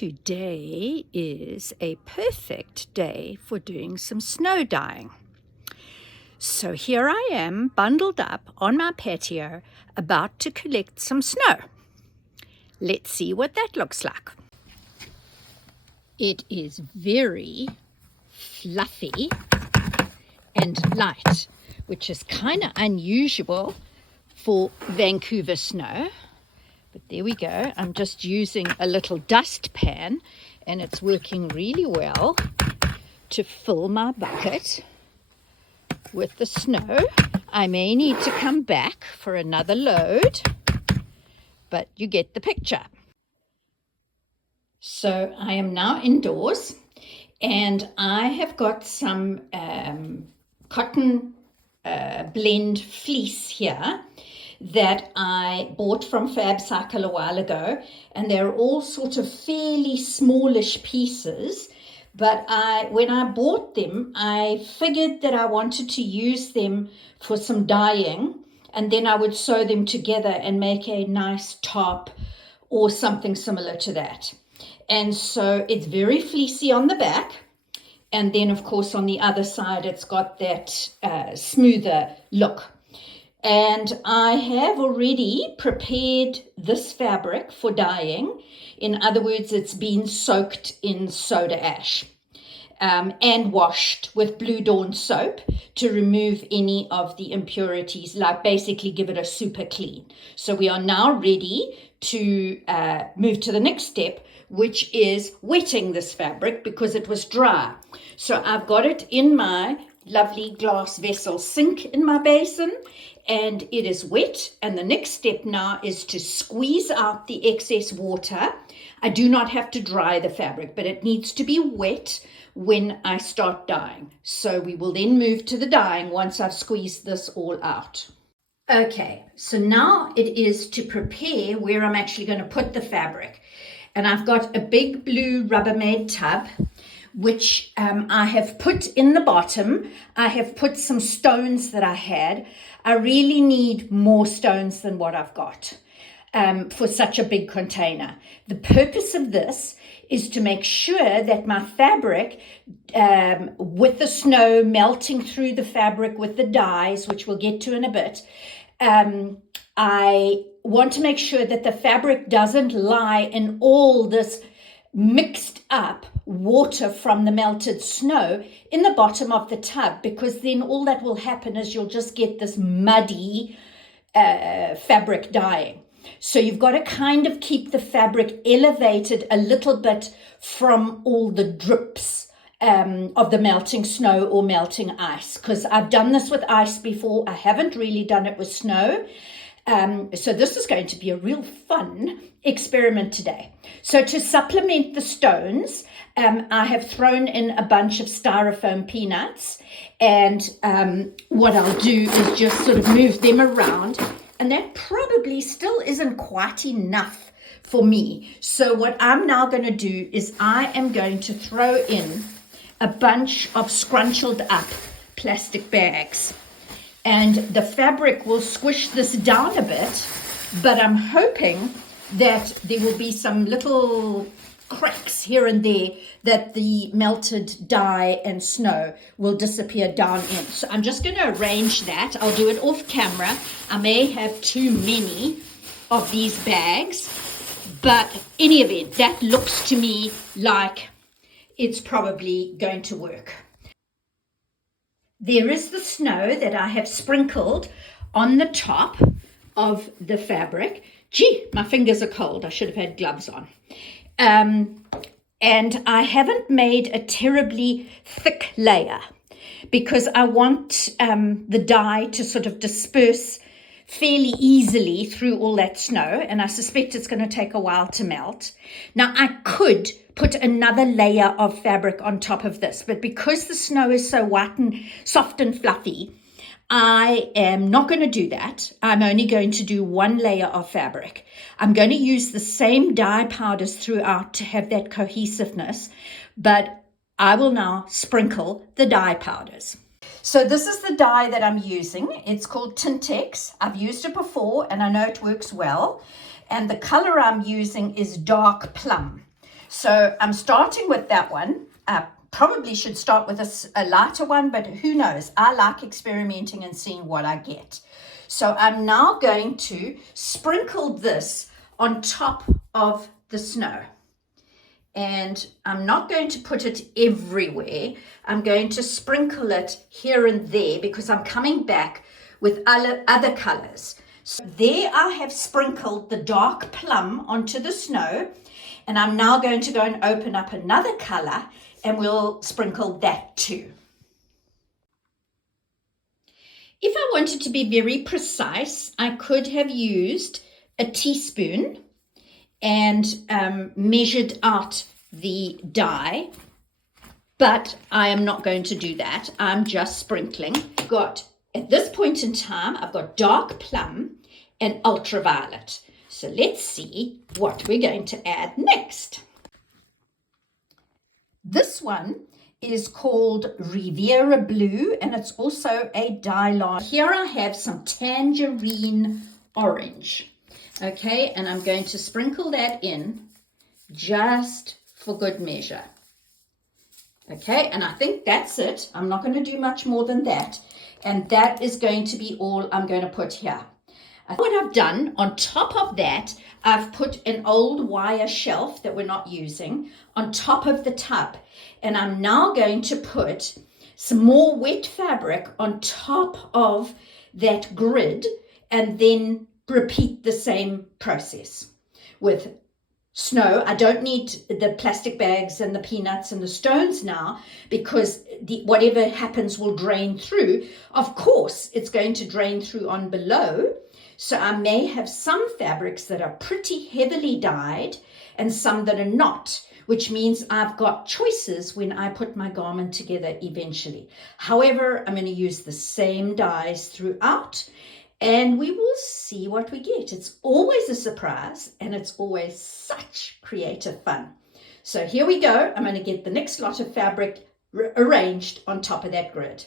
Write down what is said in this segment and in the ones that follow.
Today is a perfect day for doing some snow dyeing. So here I am, bundled up on my patio, about to collect some snow. Let's see what that looks like. It is very fluffy and light, which is kind of unusual for Vancouver snow. But there we go. I'm just using a little dustpan and it's working really well to fill my bucket with the snow. I may need to come back for another load, but you get the picture. So I am now indoors and I have got some cotton blend fleece here that I bought from Fab Cycle a while ago, and they're all sort of fairly smallish pieces, but when I bought them, I figured that I wanted to use them for some dyeing, and then I would sew them together and make a nice top or something similar to that. And so it's very fleecy on the back, and then of course on the other side it's got that smoother look. And I have already prepared this fabric for dyeing. In other words, it's been soaked in soda ash and washed with Blue Dawn soap to remove any of the impurities, like basically give it a super clean. So we are now ready to move to the next step, which is wetting this fabric because it was dry. So I've got it in my lovely glass vessel sink in my basin, and it is wet, and the next step now is to squeeze out the excess water. I do not have to dry the fabric, but it needs to be wet when I start dyeing. So we will then move to the dyeing once I've squeezed this all out. Okay, so now it is to prepare where I'm actually going to put the fabric. And I've got a big blue Rubbermaid tub, which I have put in the bottom. I have put some stones that I had. I really need more stones than what I've got for such a big container. The purpose of this is to make sure that my fabric, with the snow melting through the fabric with the dyes, which we'll get to in a bit, I want to make sure that the fabric doesn't lie in all this mixed up water from the melted snow in the bottom of the tub, because then all that will happen is you'll just get this muddy fabric dyeing. So you've got to kind of keep the fabric elevated a little bit from all the drips of the melting snow or melting ice, because I've done this with ice before. I haven't really done it with snow. So this is going to be a real fun experiment today. So to supplement the stones, I have thrown in a bunch of styrofoam peanuts, and what I'll do is just sort of move them around, and that probably still isn't quite enough for me. So what I'm now going to do is I am going to throw in a bunch of scrunched up plastic bags. And the fabric will squish this down a bit, but I'm hoping that there will be some little cracks here and there that the melted dye and snow will disappear down in. So I'm just going to arrange that. I'll do it off camera. I may have too many of these bags, but in any event, that looks to me like it's probably going to work. There is the snow that I have sprinkled on the top of the fabric. Gee, my fingers are cold. I should have had gloves on. And I haven't made a terribly thick layer because I want the dye to sort of disperse fairly easily through all that snow, and I suspect it's going to take a while to melt. Now, I could put another layer of fabric on top of this, but because the snow is so white and soft and fluffy, I am not going to do that. I'm only going to do one layer of fabric. I'm going to use the same dye powders throughout to have that cohesiveness, but I will now sprinkle the dye powders. So this is the dye that I'm using. It's called Tintex. I've used it before and I know it works well. And the color I'm using is dark plum, So I'm starting with that one. Probably should start with a lighter one, but who knows? I like experimenting and seeing what I get. So I'm now going to sprinkle this on top of the snow. And I'm not going to put it everywhere. I'm going to sprinkle it here and there because I'm coming back with other colors. So there I have sprinkled the dark plum onto the snow, and I'm now going to go and open up another color and we'll sprinkle that too. If I wanted to be very precise, I could have used a teaspoon and measured out the dye, but I am not going to do that. I'm just sprinkling. At this point in time, I've got dark plum and ultraviolet. So let's see what we're going to add next. This one is called Riviera Blue, and it's also a dye line. Here I have some tangerine orange. Okay, and I'm going to sprinkle that in just for good measure. Okay, and I think that's it. I'm not going to do much more than that. And that is going to be all I'm going to put here. What I've done on top of that, I've put an old wire shelf that we're not using on top of the tub. And I'm now going to put some more wet fabric on top of that grid and then repeat the same process with snow. I don't need the plastic bags and the peanuts and the stones now because whatever happens will drain through. Of course, it's going to drain through on below. So I may have some fabrics that are pretty heavily dyed and some that are not, which means I've got choices when I put my garment together eventually. However, I'm going to use the same dyes throughout and we will see what we get. It's always a surprise and it's always such creative fun. So here we go. I'm going to get the next lot of fabric arranged on top of that grid.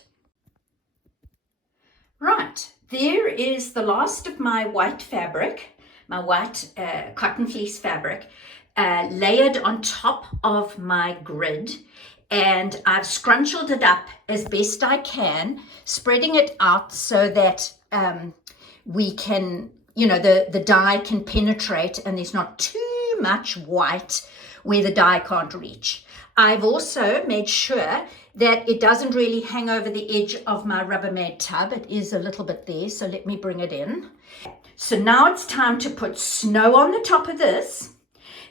Right, there is the last of my white fabric, my white cotton fleece fabric, layered on top of my grid. And I've scrunched it up as best I can, spreading it out so that we can, the dye can penetrate and there's not too much white where the dye can't reach. I've also made sure that it doesn't really hang over the edge of my Rubbermaid tub. It is a little bit there, so let me bring it in. So now it's time to put snow on the top of this,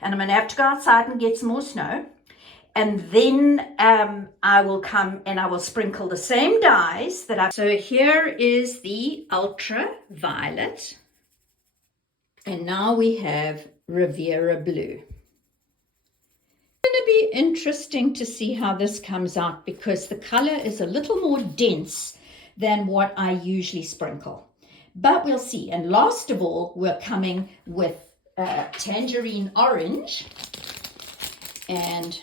and I'm going to have to go outside and get some more snow. And then I will come and I will sprinkle the same dyes that I've... So here is the ultraviolet. And now we have Riviera Blue. It's going to be interesting to see how this comes out because the color is a little more dense than what I usually sprinkle. But we'll see. And last of all, we're coming with tangerine orange. And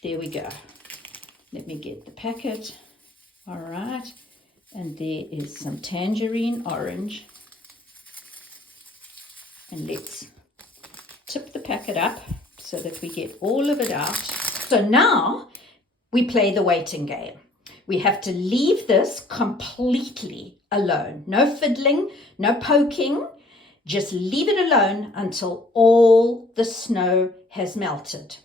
there we go. Let me get the packet. All right. And there is some tangerine orange. And let's tip the packet up so that we get all of it out. So now we play the waiting game. We have to leave this completely alone. No fiddling, no poking. Just leave it alone until all the snow has melted.